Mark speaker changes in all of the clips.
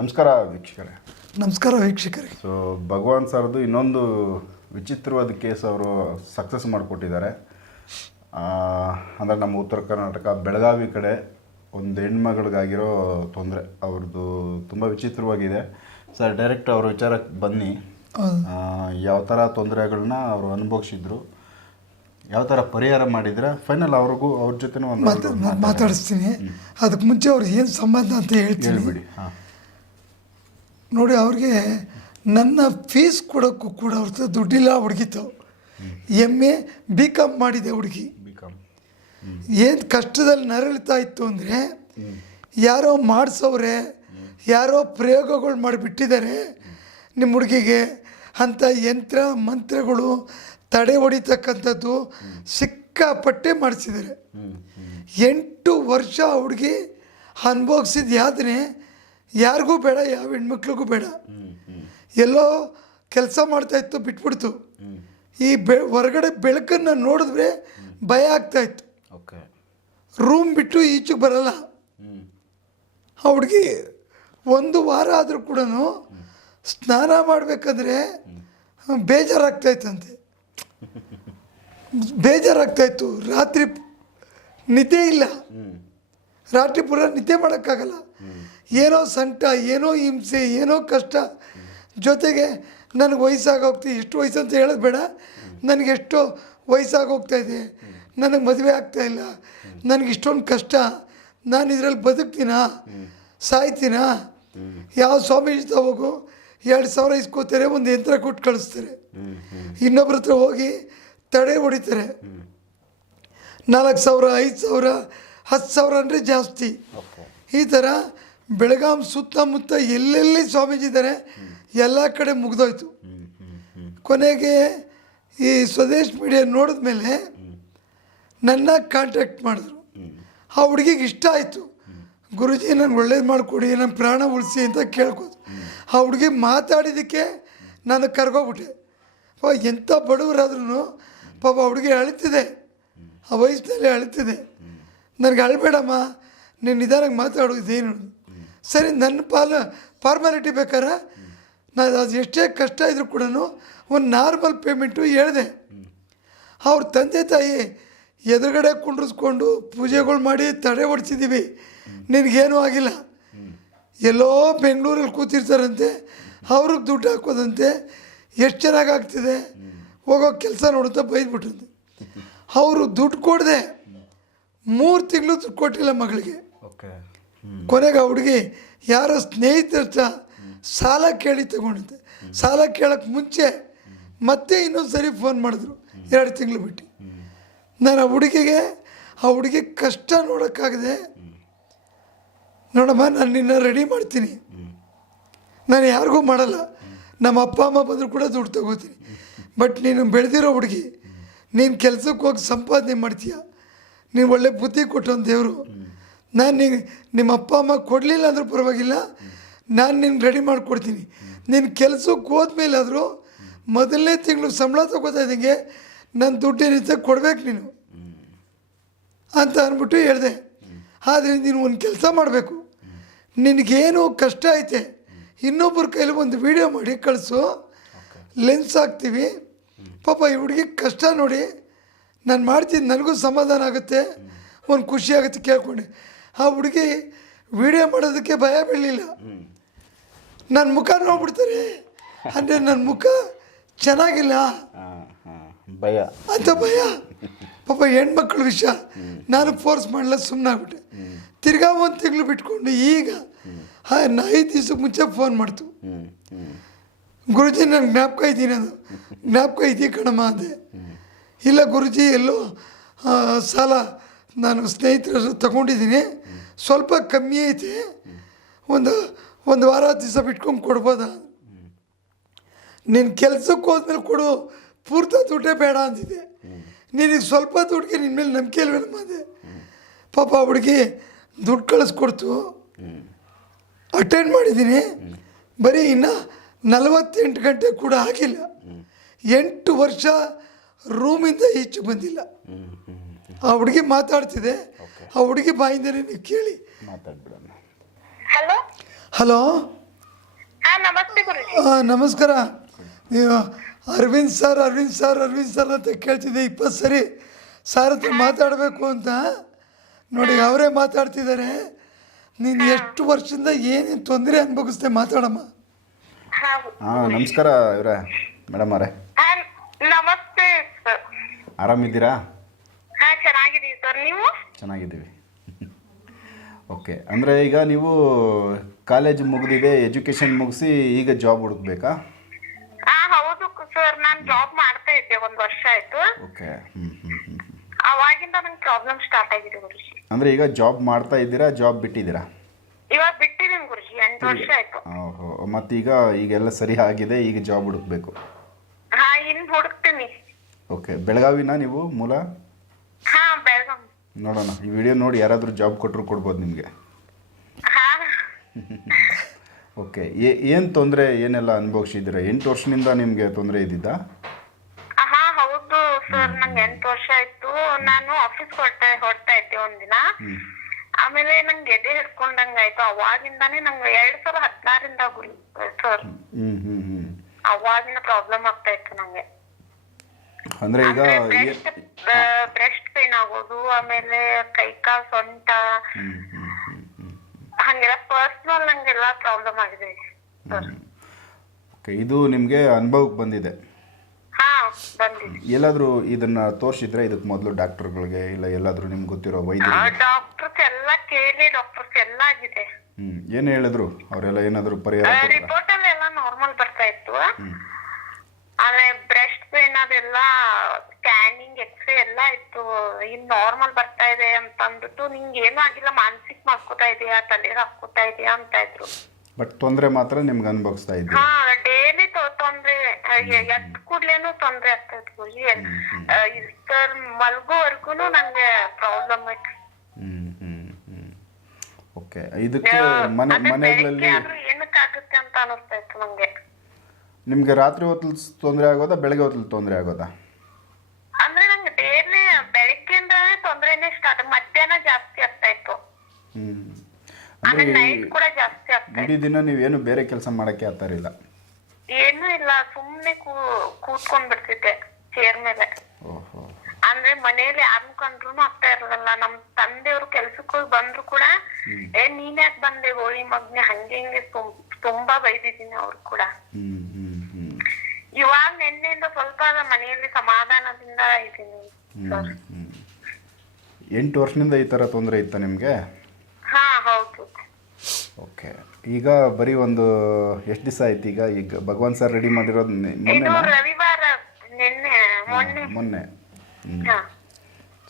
Speaker 1: ನಮಸ್ಕಾರ ವೀಕ್ಷಕರೇ.
Speaker 2: ನಮಸ್ಕಾರ ವೀಕ್ಷಕರಿಗೆ
Speaker 1: ಸೊ ಭಗವಾನ್ ಸರ್ದು ಇನ್ನೊಂದು ವಿಚಿತ್ರವಾದ ಕೇಸ್ ಅವರು ಸಕ್ಸಸ್ ಮಾಡಿಕೊಟ್ಟಿದ್ದಾರೆ. ಅಂದರೆ ನಮ್ಮ ಉತ್ತರ ಕರ್ನಾಟಕ ಬೆಳಗಾವಿ ಕಡೆ ಒಂದು ಹೆಣ್ಮಗಳಿಗಾಗಿರೋ ತೊಂದರೆ. ಅವ್ರದ್ದು ತುಂಬ ವಿಚಿತ್ರವಾಗಿದೆ. ಸರ್ ಡೈರೆಕ್ಟ್ ಅವ್ರ ವಿಚಾರಕ್ಕೆ ಬನ್ನಿ. ಯಾವ ಥರ ತೊಂದರೆಗಳನ್ನ ಅವರು ಅನುಭವಿಸಿದ್ರು? ಯಾವ ಥರ ಪರಿಹಾರ ಮಾಡಿದ್ರೆ ಫೈನಲ್ ಅವ್ರಿಗೂ ಅವ್ರ ಜೊತೆ
Speaker 2: ಮಾತಾಡಿಸ್ತೀನಿ. ಅದಕ್ಕೆ ಮುಂಚೆ ಅವ್ರಿಗೆ ಏನು ಸಂಬಂಧ ಅಂತ ಹೇಳ್ತೀನಿ. ಹೇಳ್ಬಿಡಿ. ಹಾಂ. ನೋಡಿ ಅವ್ರಿಗೆ ನನ್ನ ಫೀಸ್ ಕೊಡೋಕ್ಕೂ ಕೂಡ ಅವ್ರ ದುಡ್ಡಿಲ್ಲ ಹುಡುಗಿತು ಎಂ ಎ ಬಿ ಕಾಮ್ ಮಾಡಿದೆ ಹುಡುಗಿ. ಏನು ಕಷ್ಟದಲ್ಲಿ ನರಳಿತಾ ಇತ್ತು ಅಂದರೆ ಯಾರೋ ಮಾಡಿಸೋರೆ ಯಾರೋ ಪ್ರಯೋಗಗಳು ಮಾಡಿಬಿಟ್ಟಿದ್ದಾರೆ ನಿಮ್ಮ ಹುಡುಗಿಗೆ ಅಂಥ ಯಂತ್ರ ಮಂತ್ರಗಳು ತಡೆ ಹೊಡಿತಕ್ಕಂಥದ್ದು ಸಿಕ್ಕಾಪಟ್ಟೆ ಮಾಡಿಸಿದ್ದಾರೆ. ಎಂಟು ವರ್ಷ ಹುಡುಗಿ ಅನುಭವಿಸಿದ ಯಾತನೆ ಯಾರಿಗೂ ಬೇಡ ಯಾವ ಹೆಣ್ಮಕ್ಳಿಗೂ ಬೇಡ. ಎಲ್ಲೋ ಕೆಲಸ ಮಾಡ್ತಾ ಇತ್ತು ಬಿಟ್ಬಿಡ್ತು. ಈ ಬೆ ಹೊರಗಡೆ ಬೆಳಕನ್ನು ನೋಡಿದ್ರೆ ಭಯ ಆಗ್ತಾ ಇತ್ತು. ಓಕೆ. ರೂಮ್ ಬಿಟ್ಟು ಈಚೆಗೆ ಬರಲ್ಲ. ಆ ಹುಡುಗಿ ಒಂದು ವಾರ ಆದರೂ ಕೂಡ ಸ್ನಾನ ಮಾಡಬೇಕಂದ್ರೆ ಬೇಜಾರಾಗ್ತಾಯಿತ್ತಂತೆ ಬೇಜಾರಾಗ್ತಾಯಿತ್ತು ರಾತ್ರಿ ನಿದ್ದೆ ಇಲ್ಲ. ರಾತ್ರಿ ಪೂರ ನಿದ್ದೆ ಮಾಡೋಕ್ಕಾಗಲ್ಲ. ಏನೋ ಸಂಟ ಏನೋ ಹಿಂಸೆ, ಏನೋ ಕಷ್ಟ. ಜೊತೆಗೆ ನನಗೆ ವಯಸ್ಸಾಗೋಗ್ತಿ ಎಷ್ಟು ವಯಸ್ಸು ಅಂತ ಹೇಳೋದು ಬೇಡ. ನನಗೆ ಎಷ್ಟೋ ವಯಸ್ಸಾಗೋಗ್ತಾ ಇದೆ. ನನಗೆ ಮದುವೆ ಆಗ್ತಾ ಇಲ್ಲ. ನನಗೆ ಇಷ್ಟೊಂದು ಕಷ್ಟ. ನಾನು ಇದರಲ್ಲಿ ಬದುಕ್ತೀನಾ? ಸಾಯ್ತೀನಾ? ಯಾವ ಸ್ವಾಮೀಜಿ ತಗೋಗು ಎರಡು ಸಾವಿರ ಇಸ್ಕೋತಾರೆ, ಒಂದು ಯಂತ್ರ ಕೊಟ್ಟು ಕಳಿಸ್ತಾರೆ. ಇನ್ನೊಬ್ರ ಹತ್ರ ಹೋಗಿ ತಡೆ ಹೊಡಿತಾರೆ. ನಾಲ್ಕು ಸಾವಿರ, ಐದು ಸಾವಿರ, ಹತ್ತು ಸಾವಿರ ಅಂದರೆ ಜಾಸ್ತಿ. ಈ ಥರ ಬೆಳಗಾಂ ಸುತ್ತಮುತ್ತ ಎಲ್ಲೆಲ್ಲಿ ಸ್ವಾಮೀಜಿ ಇದ್ದಾರೆ, ಎಲ್ಲ ಕಡೆ ಮುಗ್ದೋಯ್ತು. ಕೊನೆಗೆ ಈ ಸ್ವದೇಶ್ ಮೀಡಿಯಾ ನೋಡಿದ ಮೇಲೆ ನನ್ನ ಕಾಂಟ್ಯಾಕ್ಟ್ ಮಾಡಿದ್ರು. ಆ ಹುಡುಗಿಗೆ ಇಷ್ಟ ಆಯಿತು. ಗುರುಜಿ, ನನಗೆ ಒಳ್ಳೇದು ಮಾಡಿಕೊಡಿ ನನ್ನ ಪ್ರಾಣ ಉಳಿಸಿ ಅಂತ ಕೇಳ್ಕೋದು ಆ ಹುಡುಗಿ ಮಾತಾಡಿದ್ದಕ್ಕೆ ನಾನು ಕರ್ಗೋಗ್ಬಿಟ್ಟೆ. ಪಾಪ ಎಂಥ ಬಡವರಾದ್ರೂ ಪಾಪ ಹುಡುಗಿ ಅಳಿತಿದೆ. ಆ ವಯಸ್ಸಿನಲ್ಲಿ ಅಳ್ತಿದೆ. ನನಗೆ ಅಳಬೇಡಮ್ಮ, ನೀನು ನಿಧಾನಕ್ಕೆ ಮಾತಾಡೋದು ಇದೇನು ಸರಿ, ನನ್ನ ಪಾಲ ಫಾರ್ಮಾಲಿಟಿ ಬೇಕಾರೆ? ನಾನು ಅದು ಎಷ್ಟೇ ಕಷ್ಟ ಇದ್ರೂ ಕೂಡ ಒಂದು ನಾರ್ಮಲ್ ಪೇಮೆಂಟು ಹೇಳಿದೆ. ಅವ್ರ ತಂದೆ ತಾಯಿ ಎದುರುಗಡೆ ಕುಂಡ್ರಿಸ್ಕೊಂಡು ಪೂಜೆಗಳು ಮಾಡಿ ತಡೆ ಹೊಡ್ಸಿದ್ದೀವಿ ನಿನಗೇನು ಆಗಿಲ್ಲ. ಎಲ್ಲೋ ಬೆಂಗಳೂರಲ್ಲಿ ಕೂತಿರ್ತಾರಂತೆ. ಅವ್ರಿಗೆ ದುಡ್ಡು ಹಾಕೋದಂತೆ. ಎಷ್ಟು ಚೆನ್ನಾಗಿ ಆಗ್ತಿದೆ. ಹೋಗೋ ಕೆಲಸ ನೋಡುತ್ತಾ ಬೈದ್ಬಿಟ್ರಂತೆ. ಅವರು ದುಡ್ಡು ಕೊಡದೆ. ಮೂರು ತಿಂಗಳು ದುಡ್ಡು ಕೊಟ್ಟಿಲ್ಲ ಮಗಳಿಗೆ. ಓಕೆ. ಕೊನೆಗೆ ಆ ಹುಡುಗಿ ಯಾರೋ ಸ್ನೇಹಿತರ ಹತ್ರ ಸಾಲ ಕೇಳಿ ತಗೊಂಡಿದ್ದೆ. ಸಾಲ ಕೇಳೋಕ್ಕೆ ಮುಂಚೆ ಮತ್ತೆ ಇನ್ನೊಂದು ಸರಿ ಫೋನ್ ಮಾಡಿದ್ರು. ಎರಡು ತಿಂಗಳು ಬಿಟ್ಟು. ನಾನು ಆ ಹುಡುಗಿಗೆ, ಆ ಹುಡುಗಿ ಕಷ್ಟ ನೋಡೋಕ್ಕಾಗದೆ, ನೋಡಮ್ಮ, ನಾನು ನಿನ್ನ ರೆಡಿ ಮಾಡ್ತೀನಿ. ನಾನು ಯಾರಿಗೂ ಮಾಡಲ್ಲ. ನಮ್ಮ ಅಪ್ಪ, ಅಮ್ಮ ಬಂದರೂ ಕೂಡ ದುಡ್ಡು ತಗೋತೀನಿ. ಬಟ್ ನೀನು ಬೆಳೆದಿರೋ ಹುಡುಗಿ, ನೀನು ಕೆಲಸಕ್ಕೆ ಹೋಗಿ ಸಂಪಾದನೆ ಮಾಡ್ತೀಯ? ನೀನು ಒಳ್ಳೆ ಬುದ್ಧಿ ಕೊಟ್ಟೊಂದು ದೇವರು. ನಾನು ನಿಂಗೆ ನಿಮ್ಮ ಅಪ್ಪ ಅಮ್ಮ ಕೊಡಲಿಲ್ಲ ಅಂದರೂ ಪರವಾಗಿಲ್ಲ. ನಾನು ನಿನ್ನ ರೆಡಿ ಮಾಡಿಕೊಡ್ತೀನಿ. ನಿನ್ನ ಕೆಲಸಕ್ಕೆ ಹೋದ್ಮೇಲಾದರೂ ಮೊದಲನೇ ತಿಂಗಳು ಸಂಬಳ ತಗೋತಾ ಇದ್ದಂಗೆ ನನ್ನ ದುಡ್ಡಿನಿಂದ ಕೊಡ್ಬೇಕು ನೀನು. ಅಂತ ಅಂದ್ಬಿಟ್ಟು ಹೇಳಿದೆ. ಆದರೆ ನೀನು ಒಂದು ಕೆಲಸ ಮಾಡಬೇಕು. ನಿನಗೇನು ಕಷ್ಟ ಐತೆ ಇನ್ನೊಬ್ಬರ ಕೈಲಿ ಒಂದು ವಿಡಿಯೋ ಮಾಡಿ ಕಳಿಸು. ಲೆನ್ಸ್ ಹಾಕ್ತೀವಿ. ಪಾಪ ಈ ಹುಡುಗಿ ಕಷ್ಟ ನೋಡಿ ನಾನು ಮಾಡ್ತೀನಿ ನನಗೂ ಸಮಾಧಾನ ಆಗುತ್ತೆ. ಒಂದು ಖುಷಿ ಆಗುತ್ತೆ ಕೇಳ್ಕೊಂಡೆ. ಆ ಹುಡುಗಿ ವಿಡಿಯೋ ಮಾಡೋದಕ್ಕೆ ಭಯ ಬೀಳಲಿಲ್ಲ. ನನ್ನ ಮುಖ ನೋಡ್ಬಿಡ್ತಾರೆ. ಅಂದರೆ ನನ್ನ ಮುಖ ಚೆನ್ನಾಗಿಲ್ಲ. ಭಯ. ಅಂತ ಭಯ. ಪಾಪ ಹೆಣ್ಮಕ್ಳ ವಿಷಯ ನಾನು ಫೋರ್ಸ್ ಮಾಡಲ್ಲ ಸುಮ್ಮನಾಗ್ಬಿಟ್ಟೆ ತಿರ್ಗಾ ಒಂದು ತಿಂಗಳು ಬಿಟ್ಕೊಂಡು ಈಗ ಹಾ ಐದು ದಿವ್ಸಕ್ಕೆ ಮುಂಚೆ ಫೋನ್ ಮಾಡ್ತು. ಗುರುಜಿ ನಾನು ಜ್ಞಾಪಕ ಇದ್ದೀನಿ ಅದು. ಜ್ಞಾಪಕ ಇದೆಯಾ ಕಣಮ್ಮ ಅಂದೆ. ಇಲ್ಲ ಗುರುಜಿ ಎಲ್ಲೋ ಸಾಲ ನಾನು ಸ್ನೇಹಿತರ ಹತ್ರ ತಗೊಂಡಿದ್ದೀನಿ. ಸ್ವಲ್ಪ ಕಮ್ಮಿ ಐತೆ. ಒಂದು ಒಂದು ವಾರ ದಿವಸ ಬಿಟ್ಕೊಂಡು ಕೊಡ್ಬೋದ? ನಿನ್ನ ಕೆಲಸಕ್ಕೆ ಹೋದ್ಮೇಲೆ ಕೊಡು, ಪೂರ್ತ ದುಡ್ಡೇ ಬೇಡ ಅಂತಿದೆ ನಿನಗೆ ಸ್ವಲ್ಪ ದುಡ್ಡಿಗೆ ನಿನ್ನ ಮೇಲೆ ನಂಬಿಕೆ ಇಲ್ವೇನಮ್ಮ ನಮ್ಮದೆ ಪಾಪ ಹುಡುಗಿ ದುಡ್ಡು ಕಳಿಸ್ಕೊಡ್ತು. ಅಟೆಂಡ್ ಮಾಡಿದ್ದೀನಿ ಬರೀ ಇನ್ನು ನಲವತ್ತೆಂಟು ಗಂಟೆ ಕೂಡ ಆಗಿಲ್ಲ. ಎಂಟು ವರ್ಷ ರೂಮಿಂದ ಹೆಚ್ಚು ಬಂದಿಲ್ಲ. ಆ ಹುಡುಗಿ ಮಾತಾಡ್ತಿದೆ. ಆ ಹುಡುಗಿ ಬಾಯಿಂದನೇ ನೀವು ಕೇಳಿ. ಮಾತಾಡ್ಬಿಡೋಣ. ಹಲೋ? ಹಲೋ?
Speaker 3: ಹಾ ನಮಸ್ತೆ ಗುರುಜಿ.
Speaker 2: ಆ, ನಮಸ್ಕಾರ. ನೀವು Aravind sir Aravind sir Aravind sir ಅಂತ ಕೇಳ್ತಿದ್ದೆ ಇಪ್ಪತ್ತು ಸರಿ. ಸರ್ ಹತ್ರ ಮಾತಾಡಬೇಕು ಅಂತ. ನೋಡಿ ಅವರೇ ಮಾತಾಡ್ತಿದ್ದಾರೆ. ನೀನು ಎಷ್ಟು ವರ್ಷದಿಂದ ಏನೇನು ತೊಂದರೆ ಅನುಭವಿಸ್ದೆ ಮಾತಾಡಮ್ಮ.
Speaker 1: ಹಾ ಹಾಂ ನಮಸ್ಕಾರ ಇವರೇ. ಮೇಡಮ್ ಅವರೇ.
Speaker 3: ಹಾ, ನಮಸ್ತೆ ಸರ್. ಆರಾಮಿದ್ದೀರಾ? ಹಾ ಚೆನ್ನಾಗಿದ್ದೀವಿ ಸರ್. ನೀವು?
Speaker 1: ಚೆನ್ನಾಗಿದ್ದೀವಿ. ಓಕೆ ಅಂದರೆ ಈಗ ನೀವು ಕಾಲೇಜ್ ಮುಗಿದಿದೆ ಎಜುಕೇಶನ್ ಮುಗಿಸಿ ಈಗ ಜಾಬ್ ಹುಡುಕ್ಬೇಕಾ?
Speaker 3: ಆ ಹೌದು ಸರ್. ನಾನು ಜಾಬ್ ಮಾಡ್ತಾ ಇದ್ದೆ ಒಂದ್ ವರ್ಷ ಆಯ್ತು. ಓಕೆ ಹ್ಞೂ ಹ್ಞೂ ಹ್ಞೂ ಅವಾಗಿಂದ ನಂಗೆ ಪ್ರಾಬ್ಲಮ್ ಸ್ಟಾರ್ಟ್ ಆಗಿದೆ ಗುರುಜಿ.
Speaker 1: ಅಂದರೆ ಈಗ ಜಾಬ್ ಮಾಡ್ತಾ ಇದ್ದೀರಾ ಜಾಬ್ ಬಿಟ್ಟಿದ್ದೀರಾ?
Speaker 3: ಇವಾಗ ಬಿಟ್ಟಿದ್ದೀನಿ ಗುರುಜಿ ಎಂಟು ವರ್ಷ ಆಯ್ತು.
Speaker 1: ಓಹೋ ಮತ್ತೀಗ ಈಗೆಲ್ಲ ಸರಿ ಆಗಿದೆ ಈಗ ಜಾಬ್ ಹುಡುಕ್ಬೇಕು.
Speaker 3: ಹಾ ಇನ್ ಹುಡುಕ್ತೀನಿ.
Speaker 1: ಓಕೆ ಬೆಳಗಾವಿನ ನೀವು ಮೂಲ?
Speaker 3: ಹಾ ಬೆಳಗಾಂ
Speaker 1: ನೋಡೋಣ. ಈ ವಿಡಿಯೋ ನೋಡಿ ಯಾರಾದರೂ ಜಾಬ್ ಕೊಟ್ಟರು ಕೊಡ್ಬೋದು ನಿಮಗೆ. ಹಾ. ಓಕೆ ಏನು ತೊಂದರೆ ಏನೆಲ್ಲ ಅನುಭವಿಸಿದ್ದೀರಾ? ಎಂಟು ವರ್ಷದಿಂದ ನಿಮಗೆ ತೊಂದರೆ ಇದ್ದಿದ್ದಾ?
Speaker 3: ಹಾ ಹೌದು ಸರ್. ನಂಗೆ ಎಂಟು ವರ್ಷ ಆಯ್ತು. ನಾನು ಆಫೀಸ್ ಹೊರಟ ಹೊರಡ್ತಾ ಇದ್ದೆ ಒಂದಿನ. ಆಮೇಲೆ ನಂಗೆ ಎದೆ ಹಿಡ್ಕೊಂಡಂಗ ಆಯ್ತು. ಅವಾಗಿಂದಾನೇ ನಂಗೆ ಎರಡ್ ಸಾವಿರದ ಹದಿನಾರಿಂದ ಗುರು ಸರ್. ಹ್ಞೂ ಹ್ಞೂ ಹ್ಞೂ ಅವಾಗಿನ ಪ್ರಾಬ್ಲಮ್ ಆಗ್ತಾ ಇತ್ತು ನಂಗೆ. ಅಂದರೆ ಈಗ ಬ್ರೆಸ್ಟ್ ಪೇನ್ ಆಗೋದು ಆಮೇಲೆ ಕೈ ಕಾಲ್ ಸೊಂಟ. ಹ್ಮ್, ಹ್ಮ್, ಹ್ಮ್, ಹ್ಮ್. ಹಂಗೆಲ್ಲ ಪರ್ಸನಲ್ ನಂಗೆಲ್ಲ ಪ್ರಾಬ್ಲಮ್ ಆಗಿದೆ.
Speaker 1: ಓಕೆ ಇದು ನಿಮಗೆ ಅನುಭವಕ್ಕೆ ಬಂದಿದೆ. ಎಲ್ಲಾದ್ರೂ ಇದನ್ನ ತೋರಿಸಿದ್ರೆ ಇದಕ್ಕೆ ಮೊದಲು ಡಾಕ್ಟರ್ಗಳಿಗೆ ಇಲ್ಲ ಎಲ್ಲಾದರೂ ನಿಮ್ಗೆ ಗೊತ್ತಿರೋ ವೈದ್ಯರು
Speaker 3: ಡಾಕ್ಟರ್ಸ್ ಎಲ್ಲ ಕೇಳಿ ಡಾಕ್ಟರ್ಸ್ ಎಲ್ಲ ಆಗಿದೆ.
Speaker 1: ಹ್ಞೂ ಏನ್ ಹೇಳಿದ್ರು? ಅವರೆಲ್ಲ ಏನಾದರೂ ಪರಿಹಾರ?
Speaker 3: ರಿಪೋರ್ಟ್ ಎಲ್ಲ ನಾರ್ಮಲ್ ಬರ್ತಾ ಇತ್ತು. ಆಮೇಲೆ ಬ್ರೆಸ್ಟ್ ಪೇನ್ ಅದೆಲ್ಲ ಸ್ಕ್ಯಾನಿಂಗ್ ಎಕ್ಸ್ರೇ ಎಲ್ಲ ಇತ್ತು. ಇನ್ ನಾರ್ಮಲ್ ಬರ್ತಾ ಇದೆ ಅಂತ ಅಂದ್ಬಿಟ್ಟು ನಿಂಗೆ ಏನೂ ಆಗಿಲ್ಲ ಮಾನಸಿಕ ಮಾಡ್ಕೋತಾ ಇದೆಯಾ ತಲೆ ಹಾಕೋತಾ ಇದೆಯಾ ಅಂತ ಇದ್ರು.
Speaker 1: ಬಟ್ ತೊಂದ್ರೆ ಮಾತ್ರ ನಿಮ್ಗೆ ಅನುಭವಿಸ್ತಾ ಇದ್ದೀವಿ
Speaker 3: ಹಾ ಡೈಲಿ ತೊಂದ್ರೆ. ಎದ್ ಕೂಡ್ಲೇನು ತೊಂದ್ರೆ ಆಗ್ತಾ ಇತ್ತು ಸರ್ ಮಲ್ಗೋವರ್ಗುನು ನಂಗೆ ಪ್ರಾಬ್ಲಮ್ ಹ್ಞೂ
Speaker 1: ಓಕೆ ಇದಕ್ಕೆ ಮನೆ ಮನೆಗಳಲ್ಲಿ
Speaker 3: ಏನಕ್ಕಾಗುತ್ತೆ ಅಂತ ಅನಿಸ್ತಾ ಇತ್ತು ನಂಗೆ.
Speaker 1: ನಿಮಗೆ ರಾತ್ರಿ ಹೊತ್ತಲ್ಲಿ ತೊಂದರೆ ಆಗೋದಾ ಬೆಳಗ್ಗೆ ಹೊತ್ತಲ್ಲಿ ತೊಂದರೆ ಆಗೋದಾ?
Speaker 3: ಅಂದ್ರೆ ನಂಗೆ ಡೈಲಿ ಬೆಳಗ್ಗೆಯಿಂದಾನೇ ತೊಂದ್ರೆನೆ ಸ್ಟಾರ್ಟ್ ಮಧ್ಯಾಹ್ನ ಜಾಸ್ತಿ ಆಗ್ತಾ ಇತ್ತು. ಹ್ಞೂ ಆಮೇಲೆ ನೈಟ್ ಕೂಡ ಜಾಸ್ತಿ ಆಗ್ತಾ
Speaker 1: ಇತ್ತು. ಇಡೀ ದಿನ ನೀವೇನು ಬೇರೆ ಕೆಲಸ ಮಾಡೋಕ್ಕೆ ಇಲ್ಲ?
Speaker 3: ಏನೂ ಇಲ್ಲ ಸುಮ್ನೆ ಕೂ ಕೂತ್ಕೊಂಡ್ ಬಿಡ್ತಿದ್ದೆ ಚೇರ್ ಮೇಲೆ. ಓಹೋ. ಅಂದ್ರೆ ಮನೇಲಿ ಯಾರನ್ನ ಕಂಡ್ರೂನು ಆಗ್ತಾ ಇರಲಿಲ್ಲ. ನಮ್ ತಂದೆಯವ್ರು ಕೆಲ್ಸಕ್ಕೆ ಹೋಗಿ ಬಂದ್ರು ಕೂಡ ಏ ನೀನ್ ಯಾಕೆ ಬಂದೆ ಹೋಳಿ ಮಗ್ನೆ ಹಂಗೆ ಹಿಂಗೆ ತುಂ- ತುಂಬಾ ಬೈದಿದ್ದೀನಿ ಅವ್ರು ಕೂಡ. ಹ್ಞೂ ಇವಾಗ ನಿನ್ನೆಯಿಂದ ಸ್ವಲ್ಪ ಮನೆಯಲ್ಲಿ ಸಮಾಧಾನದಿಂದ ಇದ್ದೀನಿ. ಸರ್
Speaker 1: ಎಂಟು ವರ್ಷದಿಂದ ಈ ಥರ ತೊಂದರೆ ಇತ್ತ ನಿಮಗೆ?
Speaker 3: ಹಾ ಹೌದು.
Speaker 1: ಓಕೆ. ಈಗ ಬರೀ ಒಂದು ಎಷ್ಟು ದಿವಸ ಆಯ್ತು ಈಗ? ಈಗ ಭಗವಾನ್ ಸರ್ ರೆಡಿ ಮಾಡಿರೋದು ನೆ- ಇದು
Speaker 3: ಮೊನ್ನೆನಾ ರವಿವಾರ ನಿನ್ನೆ ಮೊನ್ನೆ.
Speaker 1: ಮೊನ್ನೆ. ಹಾ.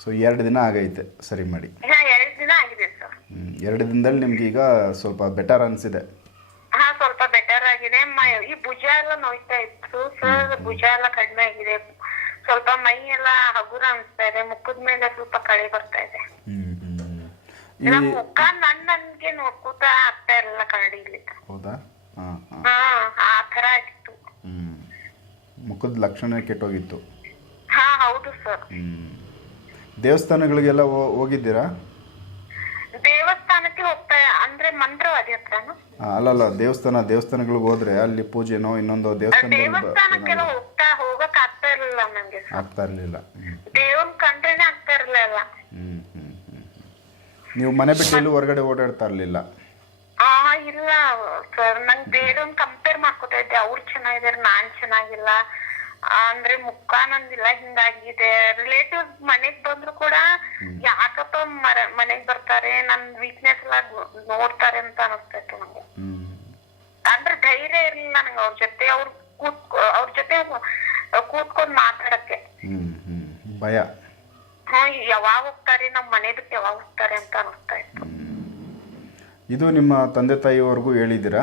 Speaker 1: ಸೊ ಎರಡು ದಿನ ಆಗೈತೆ ಸರಿ ಮಾಡಿ.
Speaker 3: ಹಾ ಎರಡ್ ದಿನ ಆಗಿದೆ ಸರ್.
Speaker 1: ಹ್ಮ್. ಎರಡು ದಿನದಲ್ಲಿ ನಿಮ್ಗೆ ಈಗ ಸ್ವಲ್ಪ ಬೆಟರ್ ಅನಿಸಿದೆ.
Speaker 3: ಹಾ ಸ್ವಲ್ಪ ಆಗಿದೆ ಈ ಭುಜ ಎಲ್ಲ ನೋಯ್ತಾ ಇತ್ತು. ಸರ್ ಭುಜ ಎಲ್ಲ ಕಡಿಮೆ ಆಗಿದೆ. ಸ್ವಲ್ಪ ಮೈ ಎಲ್ಲ ಹಗುರ ಅನ್ಸ್ತಾ ಇದೆ. ಮುಖದ ಮೇಲೆ ಸ್ವಲ್ಪ ಕಳೆ ಬರ್ತಾ ಇದೆ. ಮುಖ ನನ್ ನನ್ಗೆ ನೋಡ್ಕೋತಾ ಆಗ್ತಾ ಇರಲ್ಲ ಕನ್ನಡಿಲಿ ಹೌದಾ? ಆ ತರ ಆಗಿತ್ತು.
Speaker 1: ಮುಖದ ಲಕ್ಷಣ ಕೆಟ್ಟೋಗಿತ್ತು.
Speaker 3: ಹಾ ಹೌದು ಸರ್
Speaker 1: ದೇವಸ್ಥಾನಗಳಿಗೆಲ್ಲ ಹೋಗಿದ್ದೀರಾ?
Speaker 3: ದೇವಸ್ಥಾನಕ್ಕೆ ಹೋಗ್ತಾ ಅಂದ್ರೆ ಮಂತ್ರವಾದಿ ಹತ್ರನು?
Speaker 1: ಅಲ್ಲಲ್ಲ ದೇವಸ್ಥಾನ ದೇವಸ್ಥಾನಗಳಿಗೆ ಹೋದ್ರೆ ಅಲ್ಲಿ ಪೂಜೆನೋ ಇನ್ನೊಂದು
Speaker 3: ದೇವಸ್ಥಾನಕ್ಕೆಲ್ಲ ಏನಾದ್ರು ಹೋಗ್ತಾ ಹೋಗಕ್ ಆಗ್ತಾ ಇರ್ಲಿಲ್ಲ ನಂಗೆ ಆಗ್ತಾ ಇರಲಿಲ್ಲ. ದೇವನ್ ಕಂಡ್ರೇನೆ ಆಗ್ತಾ ಇರ್ಲಿಲ್ಲ. ಹ್ಞೂ
Speaker 1: ನೀವು ಮನೆ ಬಿಟ್ಟು ಎಲ್ಲೂ ಹೊರಗಡೆ ಓಡಾಡ್ತಾ ಇರ್ಲಿಲ್ಲ?
Speaker 3: ಆ ಇಲ್ಲ ಸರ್. ನಂಗ್ ಬೇರೆಯವ್ನ್ ಕಂಪೇರ್ ಮಾಡ್ಕೊತಾ ಇದ್ದೆ. ಅವ್ರು ಚೆನ್ನಾಗಿದಾರೆ ನಾನ್ ಚೆನ್ನಾಗಿಲ್ಲ. ಅಂದ್ರೆ ಮುಖ ನಂದಿಲ್ಲ ಹಿಂಗಾಗಿದೆ ರಿಲೇಟಿವ್ಸ್ ಮನೆಗ್ ಬಂದ್ರು ಕೂಡ ಯಾಕಪ್ಪ ಮನೆಗ್ ಬರ್ತಾರೆ? ನನ್ ವೀಕ್ನೆಸ್ ಎಲ್ಲ ನೋಡ್ತಾರೆ ಅಂತ ಅನಿಸ್ತಾ ಇತ್ತು ನಂಗೆ ಅಂದ್ರೆ ಧೈರ್ಯ ಇರ್ಲಿಲ್ಲ ನಂಗೆ ಅವ್ರ ಜೊತೆ. ಅವ್ರ ಕೂತ್ ಅವ್ರ ಜೊತೆ ಕೂತ್ಕೊಂಡ್ ಮಾತಾಡಕ್ಕೆ. ಭಯ. ಹ್ಮ್ ಯಾವಾಗ ಹೋಗ್ತಾರೆ? ನಮ್ ಮನೆದಕ್ಕೆ ಯಾವಾಗ ಹೋಗ್ತಾರೆ ಅಂತ ಅನಿಸ್ತಾ ಇತ್ತು
Speaker 1: ಇದು ನಿಮ್ಮ ತಂದೆ ತಾಯಿಯವರೆಗೂ ಹೇಳಿದ್ದೀರಾ?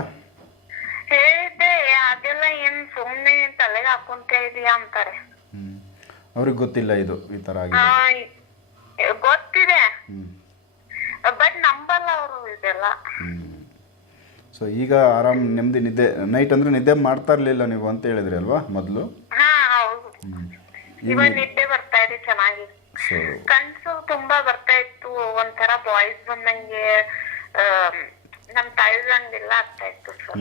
Speaker 3: ಇದೀಯಾ ಅಂತಾರೆ. ಹ್ಮ್.
Speaker 1: ಅವ್ರಿಗೆ ಗೊತ್ತಿಲ್ಲ ಇದು ಈ ತರ ಆ,
Speaker 3: ಆಗಿದೆ ಗೊತ್ತಿದೆ. ಬಟ್ ನಂಬಲ್ಲ ಅವರು ಇದೆಲ್ಲ.
Speaker 1: ಸೊ ಈಗ ಆರಾಮ್ ನೆಮ್ಮದಿ ನಿದ್ದೆ ನೈಟ್ ಅಂದ್ರೆ ನಿದ್ದೆ ಮಾಡ್ತಾ ಇರ್ಲಿಲ್ಲ ನೀವು ಅಂತ ಹೇಳಿದ್ರಿ ಅಲ್ವಾ ಮೊದಲು?
Speaker 3: ಹಾ ಹೌದು. ಇವಾಗ ನಿದ್ದೆ ಬರ್ತಾ ಇದೆ ಚೆನ್ನಾಗಿ. ಸೊ ಕನ್ಸು ತುಂಬಾ ಬರ್ತಾ ಇತ್ತು ಒಂಥರ ಬಾಯ್ಸ್ ಬಂದಂಗೆ ನಮ್ ನಮ್ ತಳ್ದಂಗೆಲ್ಲ ಆಗ್ತಾ ಇತ್ತು ಸರ್.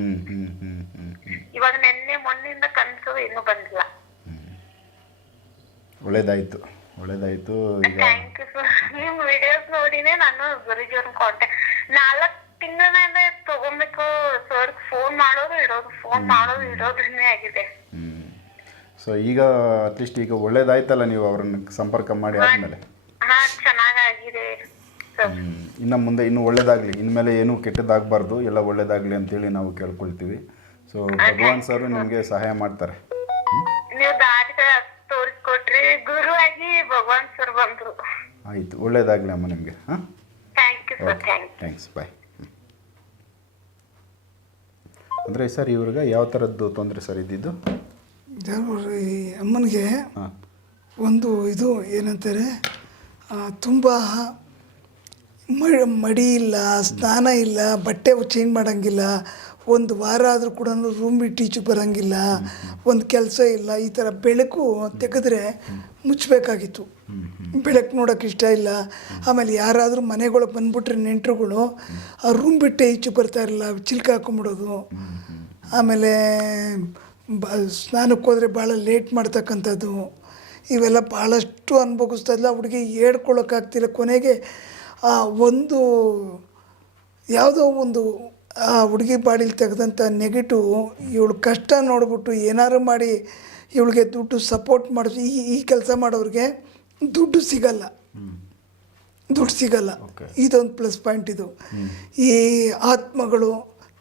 Speaker 3: ಇವಾಗ ನೆನ್ನೆ ಮೊನ್ನೆಯಿಂದ ಕನಸು ಇನ್ನೂ ಬಂದಿಲ್ಲ.
Speaker 1: ಒಳ್ಳೇದಾಯ್ತು ಒಳ್ಳೇದಾಯ್ತು.
Speaker 3: ಈಗ ಥ್ಯಾಂಕ್ ಯು ಸರ್ ನಿಮ್ ವಿಡಿಯೋಸ್ ನೋಡಿನೇ ನಾನು ಗುರುಜಿಯವ್ರನ್ನ ಕಾಂಟ್ಯಾಕ್ಟ್ ನಾಲ್ಕ್ ತಿಂಗಳಿಂದ ತಗೊಬೇಕು ಸರ್ ಫೋನ್ ಮಾಡೋದು ಇಡೋದು ಫೋನ್ ಮಾಡೋದು ಇಡೋದನ್ನೇ ಆಗಿದೆ.
Speaker 1: ಸೊ ಈಗ ಅಟ್ಲೀಸ್ಟ್ ಈಗ ಒಳ್ಳೇದಾಯ್ತಲ್ಲ ನೀವು ಅವ್ರನ್ನ ಸಂಪರ್ಕ ಮಾಡಿ ಆದ್ಮೇಲೆ?
Speaker 3: ಹಾ ಚೆನ್ನಾಗಾಗಿದೆ ಸರ್
Speaker 1: ಇನ್ನು ಮುಂದೆ ಇನ್ನೂ ಒಳ್ಳೇದಾಗಲಿ. ಇನ್ಮೇಲೆ ಏನೂ ಕೆಟ್ಟದಾಗಬಾರ್ದು. ಎಲ್ಲ ಒಳ್ಳೇದಾಗಲಿ ಅಂತೇಳಿ ನಾವು ಕೇಳ್ಕೊಳ್ತೀವಿ. ಸೊ ಭಗವಾನ್ ಸರ್ ನಿಮಗೆ ಸಹಾಯ ಮಾಡ್ತಾರೆ.
Speaker 3: ನೀವು ದಾರಿ ತೋರಿಸ್ಕೊಟ್ರಿ. ಗುರುವಾಗಿ ಭಗವಾನ್ ಸರ್ ಬಂದ್ರು.
Speaker 1: ಆಯಿತು ಒಳ್ಳೇದಾಗಲಿ ಅಮ್ಮ ನಿಮಗೆ ಹಾಂ?
Speaker 3: Thank you sir
Speaker 1: thanks bye ಅಂದರೆ ಸರ್ ಇವ್ರಿಗೆ ಯಾವ ಥರದ್ದು ತೊಂದರೆ ಸರ್ ಇದ್ದಿದ್ದು?
Speaker 2: ದೇವ್ರು ಈ ಅಮ್ಮನಿಗೆ ಹಾಂ. ಒಂದು ಇದು ಏನಂತಾರೆ ತುಂಬ ಮ- ಮಡಿ ಇಲ್ಲ ಸ್ನಾನ ಇಲ್ಲ ಬಟ್ಟೆ ಚೇಂಜ್ ಮಾಡೋಂಗಿಲ್ಲ ಒಂದು ವಾರ ಆದರೂ ಕೂಡ ರೂಮ್ ಈಚೆಗೆ ಬರೋಂಗಿಲ್ಲ. ಒಂದು ಕೆಲಸ ಇಲ್ಲ, ಈ ಥರ ಬೆಳಕು ತೆಗೆದ್ರೆ ಮುಚ್ಚಬೇಕಾಗಿತ್ತು ಬೆಳಕು ನೋಡೋಕೆ ಇಷ್ಟ ಇಲ್ಲ. ಆಮೇಲೆ ಯಾರಾದರೂ ಮನೆಗಳಿಗೆ ಬಂದುಬಿಟ್ರೆ ನೆಂಟರುಗಳು, ಆ ರೂಮ್ ಬಿಟ್ಟೆ ಈಚು ಬರ್ತಾ ಇರಲಿಲ್ಲ ಚಿಲ್ಕ ಹಾಕೊಂಬಿಡೋದು. ಆಮೇಲೆ ಬ ಸ್ನಾನಕ್ಕೆ ಹೋದರೆ ಭಾಳ ಲೇಟ್ ಮಾಡ್ತಕ್ಕಂಥದ್ದು. ಇವೆಲ್ಲ ಭಾಳಷ್ಟು ಅನುಭವಿಸ್ತಾ ಇಲ್ಲ ಹುಡುಗಿ ಹೇಳ್ಕೊಳಕ್ಕಾಗ್ತಿಲ್ಲ ಕೊನೆಗೆ ಆ ಒಂದು ಯಾವುದೋ ಒಂದು ಆ ಹುಡುಗಿ ಬಾಡಿಲಿ ತೆಗೆದಂಥ ನೆಗೆಟಿವ್ ಇವಳು ಕಷ್ಟ ನೋಡಿಬಿಟ್ಟು ಏನಾರು ಮಾಡಿ ಇವಳಿಗೆ ದುಡ್ಡು ಸಪೋರ್ಟ್ ಮಾಡಿಸಿ ಈ ಈ ಕೆಲಸ ಮಾಡೋರಿಗೆ ದುಡ್ಡು ಸಿಗಲ್ಲ. ದುಡ್ಡು ಸಿಗಲ್ಲ. ಇದೊಂದು ಪ್ಲಸ್ ಪಾಯಿಂಟ್ ಇದು. ಈ ಆತ್ಮಗಳು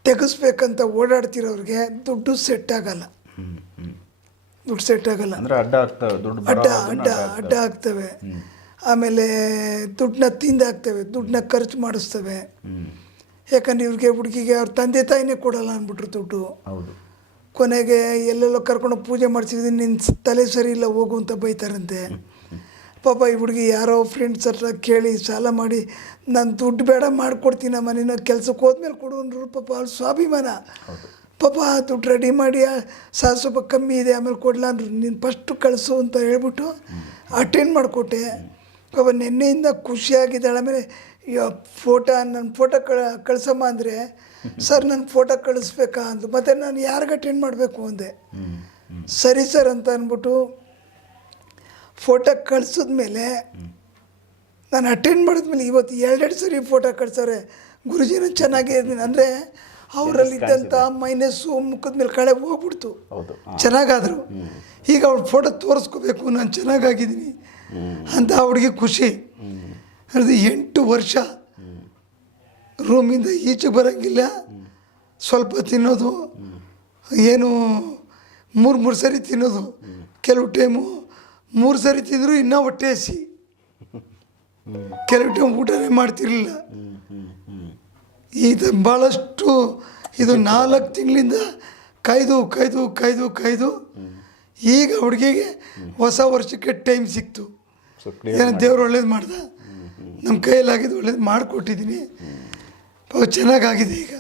Speaker 2: ತೆಗೆಸ್ಬೇಕಂತ ಓಡಾಡ್ತಿರೋರಿಗೆ ದುಡ್ಡು ಸೆಟ್ ಆಗಲ್ಲ. ದುಡ್ಡು ಸೆಟ್ ಆಗಲ್ಲ.
Speaker 1: ಅಡ್ಡ ಅಡ್ಡ
Speaker 2: ಅಡ್ಡ ಅಡ್ಡ ಆಗ್ತವೆ. ಆಮೇಲೆ ದುಡ್ಡನ್ನ ತಿಂದಾಗ್ತವೆ ದುಡ್ಡನ್ನ ಖರ್ಚು ಮಾಡಿಸ್ತವೆ. ಯಾಕಂದ್ರೆ ಇವ್ರಿಗೆ ಹುಡುಗಿಗೆ ಅವ್ರ ತಂದೆ ತಾಯಿನೇ ಕೊಡಲ್ಲ ಅಂದ್ಬಿಟ್ರು ದುಡ್ಡು. ಹೌದು. ಕೊನೆಗೆ ಎಲ್ಲೆಲ್ಲೋ ಕರ್ಕೊಂಡು ಪೂಜೆ ಮಾಡಿಸಿದ್ರೆ ನಿನ್ನ ತಲೆ ಸರಿ ಇಲ್ಲ ಹೋಗು ಅಂತ ಬೈತಾರಂತೆ. ಪಾಪ ಈ ಹುಡುಗಿ ಯಾರೋ ಫ್ರೆಂಡ್ಸ್ ಹತ್ರ ಕೇಳಿ ಸಾಲ ಮಾಡಿ ನಾನು ದುಡ್ಡು ಬೇಡ ಮಾಡಿಕೊಡ್ತೀನಮ್ಮ ನೀನು ಕೆಲ್ಸಕ್ಕೆ ಹೋದ್ಮೇಲೆ ಕೊಡು ಅಂದ್ರು. ಪಾಪ ಅವ್ರ ಸ್ವಾಭಿಮಾನ. ಪಾಪ ದುಡ್ಡು ರೆಡಿ ಮಾಡಿ ಸಾ ಸ್ವಲ್ಪ ಕಮ್ಮಿ ಇದೆ ಆಮೇಲೆ ಕೊಡಲ್ಲ ಅಂದ್ರು. ನೀನು ಫಸ್ಟು ಕಳಿಸು ಅಂತ ಹೇಳ್ಬಿಟ್ಟು ಅಟೆಂಡ್ ಮಾಡಿಕೊಟ್ಟೆ. ಪಾಪ ನಿನ್ನೆಯಿಂದ ಖುಷಿಯಾಗಿದ್ದಾಳೆ ಆಮೇಲೆ ಫೋಟೋ ನನ್ನ ಫೋಟೋ ಕಳ ಕಳ್ಸಮ್ಮ ಅಂದರೆ ಸರ್ ನನ್ನ ಫೋಟೋ ಕಳಿಸ್ಬೇಕಾ? ಅಂದು ಮತ್ತು ನಾನು ಯಾರಿಗೆ ಅಟೆಂಡ್ ಮಾಡಬೇಕು ಅಂದೆ. ಸರಿ ಸರ್ ಅಂತ ಅಂದ್ಬಿಟ್ಟು ಫೋಟೋ ಕಳಿಸಿದ್ಮೇಲೆ ನಾನು ಅಟೆಂಡ್ ಮಾಡಿದ್ಮೇಲೆ ಇವತ್ತು ಎರಡೆರಡು ಸರಿ ಫೋಟೋ ಕಳ್ಸವ್ರೆ. ಗುರುಜಿನೂ ಚೆನ್ನಾಗೇ ಇದ್ದೀನಿ ಅಂದರೆ ಅವರಲ್ಲಿದ್ದಂಥ ಮೈನಸ್ಸು ಮುಖದ ಮೇಲೆ ಕಳೆ ಹೋಗ್ಬಿಡ್ತು. ಚೆನ್ನಾಗಾದರು. ಈಗ ಅವ್ಳ ಫೋಟೋ ತೋರಿಸ್ಕೋಬೇಕು ನಾನು ಚೆನ್ನಾಗಾಗಿದ್ದೀನಿ. ಅಂತ ಅವಳಿಗೆ ಖುಷಿ. ಅದು ಎಂಟು ವರ್ಷ ರೂಮಿಂದ ಈಚೆ ಬರೋಂಗಿಲ್ಲ. ಸ್ವಲ್ಪ ತಿನ್ನೋದು. ಏನು ಮೂರು ಮೂರು ಸರಿ ತಿನ್ನೋದು. ಕೆಲವು ಟೈಮು ಮೂರು ಸರಿ ತಿಂದರೂ ಇನ್ನೂ ಹೊಟ್ಟೆ ಹಸಿ. ಕೆಲವು ಟೈಮ್ ಊಟನೇ ಮಾಡ್ತಿರ್ಲಿಲ್ಲ. ಇದು ಭಾಳಷ್ಟು ಇದು ನಾಲ್ಕು ತಿಂಗಳಿಂದ ಕಾಯ್ದು ಕಾಯ್ದು ಕಾಯ್ದು ಕಾಯ್ದು ಈಗ ಹುಡುಗಿಗೆ ಹೊಸ ವರ್ಷಕ್ಕೆ ಟೈಮ್ ಸಿಕ್ತು. ಏನೋ ದೇವ್ರು ಒಳ್ಳೇದು ಮಾಡ್ದ. ನಮ್ಮ ಕೈಯಲ್ಲಾಗಿದ್ದು ಒಳ್ಳೇದು ಮಾಡಿಕೊಟ್ಟಿದ್ದೀನಿ. ಚೆನ್ನಾಗಾಗಿದೆ ಈಗ.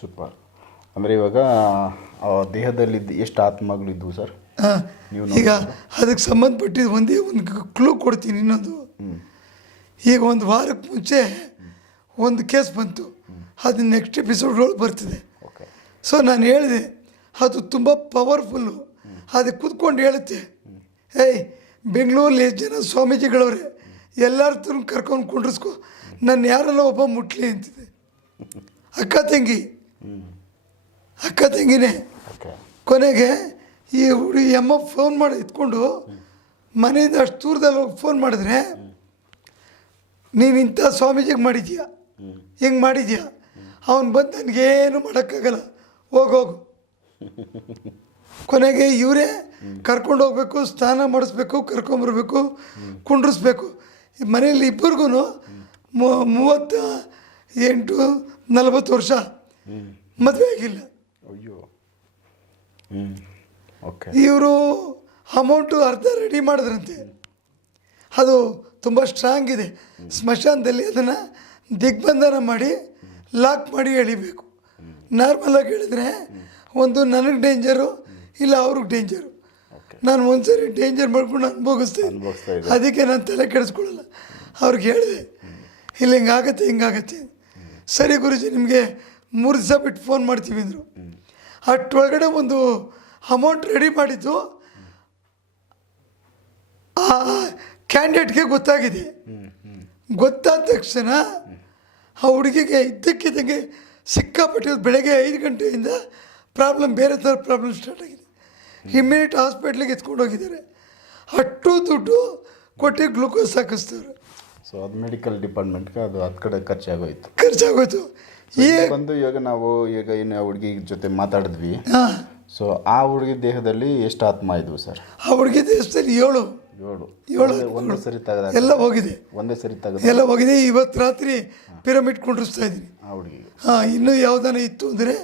Speaker 1: ಸೂಪರ್. ಅಂದರೆ ಇವಾಗ ಆ ದೇಹದಲ್ಲಿ ಎಷ್ಟು ಆತ್ಮಗಳಿದ್ವು ಸರ್? ಆ,
Speaker 2: ಈಗ ಅದಕ್ಕೆ ಸಂಬಂಧಪಟ್ಟಿದ್ದು ಒಂದೇ ಒಂದು ಕ್ಲೂ ಕೊಡ್ತೀನಿ ಇನ್ನೊಂದು. ಈಗ ಒಂದು ವಾರಕ್ಕೆ ಮುಂಚೆ ಒಂದು ಕೇಸ್ ಬಂತು. ಅದು ನೆಕ್ಸ್ಟ್ ಎಪಿಸೋಡ್ಗಳು ಬರ್ತಿದೆ. ಸೊ ನಾನು ಹೇಳಿದೆ ಅದು ತುಂಬ ಪವರ್ಫುಲ್ಲು ಅದು ಕೂತ್ಕೊಂಡು ಹೇಳುತ್ತೆ. ಏಯ್ ಬೆಂಗಳೂರಲ್ಲಿ ಜನ ಸ್ವಾಮೀಜಿಗಳವ್ರೆ ಎಲ್ಲರ ಕರ್ಕೊಂಡು ಕುಂಡ್ರಿಸ್ಕೊ ನನ್ನ ಯಾರಲ್ಲ ಒಬ್ಬ ಮುಟ್ಲಿ ಅಂತಿದೆ. ಅಕ್ಕ ತಂಗಿ. ಅಕ್ಕ ತಂಗಿನೇ. ಕೊನೆಗೆ ಈ ಹುಡುಗಿ ಎಮ್ಮ ಫೋನ್ ಮಾಡಿ ಎತ್ಕೊಂಡು ಮನೆಯಿಂದ ಅಷ್ಟು ದೂರದಲ್ಲಿ ಹೋಗಿ ಫೋನ್ ಮಾಡಿದ್ರೆ ನೀನು ಇಂಥ ಸ್ವಾಮೀಜಿಗೆ ಮಾಡಿದ್ಯಾ? ಹಿಂಗೆ ಮಾಡಿದ್ಯಾ? ಅವನು ಬಂದು ನನಗೇನು ಮಾಡೋಕ್ಕಾಗಲ್ಲ. ಹೋಗೋಗು ಕೊನೆಗೆ ಇವರೇ ಕರ್ಕೊಂಡು ಹೋಗ್ಬೇಕು ಸ್ನಾನ ಮಾಡಿಸ್ಬೇಕು ಕರ್ಕೊಂಬರ್ಬೇಕು ಕುಂಡ್ರಿಸ್ಬೇಕು. ಮನೇಲಿ ಇಬ್ಬರಿಗೂ ಮೂವತ್ತ ಎಂಟು ನಲವತ್ತು ವರ್ಷ. ಮದುವೆ ಆಗಿಲ್ಲ. ಅಯ್ಯೋ. ಇವರು ಅಮೌಂಟು ಅರ್ಧ ರೆಡಿ ಮಾಡಿದ್ರಂತೆ. ಅದು ತುಂಬ ಸ್ಟ್ರಾಂಗ್ ಇದೆ. ಸ್ಮಶಾನದಲ್ಲಿ ಅದನ್ನು ದಿಗ್ಬಂಧನ ಮಾಡಿ ಲಾಕ್ ಮಾಡಿ ಎಳಿಬೇಕು. ನಾರ್ಮಲಾಗಿ ಹೇಳಿದ್ರೆ ಒಂದು ನನಗೆ ಡೇಂಜರು ಇಲ್ಲ ಅವ್ರಿಗೆ ಡೇಂಜರು. ನಾನು ಒಂದ್ಸರಿ ಡೇಂಜರ್ ಮಾಡ್ಕೊಂಡು ಅನುಭವಿಸ್ತಾ ಅನುಭವಿಸ್ತಾ ಇದ್ದೆ. ಅದಕ್ಕೆ ನಾನು ತಲೆ ಕೆಡಿಸ್ಕೊಳ್ಳಲ್ಲ. ಅವ್ರಿಗೆ ಹೇಳಿದೆ ಇಲ್ಲಿ ಹಿಂಗಾಗತ್ತೆ ಹಿಂಗಾಗತ್ತೆ ಸರಿ ಗುರುಜಿ ನಿಮಗೆ ಮೂರು ದಿವಸ ಬಿಟ್ಟು ಫೋನ್ ಮಾಡ್ತೀವಿ ಅಂದರು. ಅಷ್ಟೊಳಗಡೆ ಒಂದು ಅಮೌಂಟ್ ರೆಡಿ ಮಾಡಿದ್ದು ಆ ಕ್ಯಾಂಡಿಡೇಟ್ಗೆ ಗೊತ್ತಾಗಿದೆ. ಗೊತ್ತಾದ ತಕ್ಷಣ ಆ ಹುಡುಗಿಗೆ ಇದ್ದಕ್ಕಿದ್ದಂಗೆ ಸಿಕ್ಕಾಪಟ್ಟೆ ಬೆಳಗ್ಗೆ ಐದು ಗಂಟೆಯಿಂದ ಪ್ರಾಬ್ಲಮ್ ಬೇರೆ ಥರ ಪ್ರಾಬ್ಲಮ್ ಸ್ಟಾರ್ಟ್ ಆಗಿದೆ. ಇಮ್ಮಿಡಿಯೇಟ್ ಹಾಸ್ಪಿಟ್ಲಿಗೆ ಎತ್ಕೊಂಡು ಹೋಗಿದ್ದಾರೆ. ಅಷ್ಟು ದುಡ್ಡು ಕೊಟ್ಟು ಗ್ಲೂಕೋಸ್ ಹಾಕಿಸ್ತಾರೆ.
Speaker 1: ಸೊ ಅದು ಮೆಡಿಕಲ್ ಡಿಪಾರ್ಟ್ಮೆಂಟ್ಗೆ ಅದು ಹತ್ತು ಕಡೆ ಖರ್ಚಾಗೋಯ್ತು.
Speaker 2: ಖರ್ಚಾಗೋಯ್ತು.
Speaker 1: ಈ ಬಂದು ಇವಾಗ ನಾವು ಈಗ ಏನು ಹುಡುಗಿ ಜೊತೆ ಮಾತಾಡಿದ್ವಿ. ಸೊ ಆ ಹುಡುಗಿ ದೇಹದಲ್ಲಿ ಎಷ್ಟು ಆತ್ಮ ಇದ್ವು ಸರ್?
Speaker 2: ಆ ಹುಡುಗಿ ದೇಹದಲ್ಲಿ ಏಳು. ಏಳು. ಏಳು
Speaker 1: ಒಂದೇ- ಸರಿ ತಗದ
Speaker 2: ಎಲ್ಲ ಹೋಗಿದೆ.
Speaker 1: ಒಂದೇ ಸರಿ ತಗದ
Speaker 2: ಎಲ್ಲ ಹೋಗಿದೆ. ಇವತ್ತು ರಾತ್ರಿ ಪಿರಮಿಡ್ ಕುಂಡ್ರಿಸ್ತಾ ಇದ್ದೀನಿ. ಆ ಹುಡುಗಿ ಹಾಂ ಇನ್ನೂ ಯಾವ್ದಾನ ಇತ್ತು ಅಂದರೆ.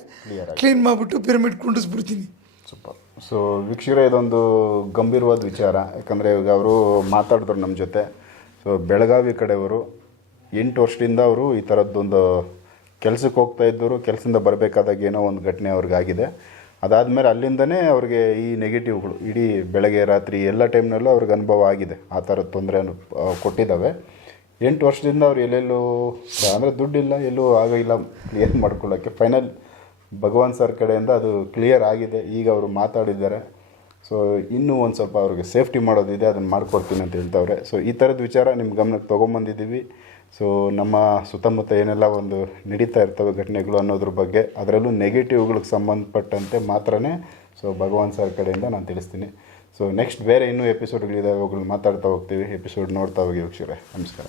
Speaker 2: ಕ್ಲೀನ್ ಮಾಡಿಬಿಟ್ಟು ಪಿರಮಿಡ್ ಕುಂಡ್ರಿಸ್ಬಿಡ್ತೀನಿ.
Speaker 1: ಸೂಪರ್ ಸೊ ವೀಕ್ಷಕರೇ, ಇದೊಂದು ಗಂಭೀರವಾದ ವಿಚಾರ. ಯಾಕಂದರೆ ಇವಾಗ ಅವರು ಮಾತಾಡಿದ್ರು ನಮ್ಮ ಜೊತೆ. ಸೊ ಬೆಳಗಾವಿ ಕಡೆಯವರು ಎಂಟು ವರ್ಷದಿಂದ ಅವರು ಈ ಥರದ್ದೊಂದು ಕೆಲಸಕ್ಕೆ ಹೋಗ್ತಾ ಇದ್ದವರು ಕೆಲಸದಿಂದ ಬರಬೇಕಾದಾಗ ಏನೋ ಒಂದು ಘಟನೆ ಅವ್ರಿಗಾಗಿದೆ. ಅದಾದಮೇಲೆ ಅಲ್ಲಿಂದನೇ ಅವ್ರಿಗೆ ಈ ನೆಗೆಟಿವ್ಗಳು ಇಡೀ ಬೆಳಗ್ಗೆ, ರಾತ್ರಿ ಎಲ್ಲ ಟೈಮ್ನಲ್ಲೂ ಅವ್ರಿಗೆ ಅನುಭವ ಆಗಿದೆ. ಆ ಥರದ ತೊಂದರೆ ಕೊಟ್ಟಿದ್ದಾವೆ. ಎಂಟು ವರ್ಷದಿಂದ ಅವ್ರು ಎಲ್ಲೆಲ್ಲೂ, ಅಂದರೆ ದುಡ್ಡಿಲ್ಲ, ಎಲ್ಲೂ ಆಗಿಲ್ಲ ಏನು ಮಾಡ್ಕೊಳ್ಳೋಕ್ಕೆ? ಫೈನಲ್ ಭಗವಾನ್ ಸರ್ ಕಡೆಯಿಂದ ಅದು ಕ್ಲಿಯರ್ ಆಗಿದೆ, ಈಗ ಅವರು ಮಾತಾಡಿದ್ದಾರೆ. ಸೊ ಇನ್ನೂ ಒಂದು ಸ್ವಲ್ಪ ಅವ್ರಿಗೆ ಸೇಫ್ಟಿ ಮಾಡೋದಿದೆ, ಅದನ್ನು ಮಾಡಿಕೊಡ್ತೀನಿ ಅಂತ ಹೇಳ್ತವ್ರೆ. ಸೊ ಈ ಥರದ ವಿಚಾರ ನಿಮ್ಮ ಗಮನಕ್ಕೆ ತೊಗೊಂಬಂದಿದ್ದೀವಿ. ಸೊ ನಮ್ಮ ಸುತ್ತಮುತ್ತ ಏನೆಲ್ಲ ಒಂದು ನಡೀತಾ ಇರ್ತವೆ ಘಟನೆಗಳು ಅನ್ನೋದ್ರ ಬಗ್ಗೆ, ಅದರಲ್ಲೂ ನೆಗೆಟಿವ್ಗಳಿಗೆ ಸಂಬಂಧಪಟ್ಟಂತೆ ಮಾತ್ರನೇ ಸೊ ಭಗವಾನ್ ಸರ್ ಕಡೆಯಿಂದ ನಾನು ತಿಳಿಸ್ತೀನಿ. ಸೊ ನೆಕ್ಸ್ಟ್ ಬೇರೆ ಇನ್ನೂ ಎಪಿಸೋಡ್ಗಳಿದೆ ಅವುಗಳನ್ನ ಮಾತಾಡ್ತಾ ಹೋಗ್ತೀವಿ. ಎಪಿಸೋಡ್ ನೋಡ್ತಾ ಹೋಗಿ ವೀಕ್ಷಕರೇ. ನಮಸ್ಕಾರ.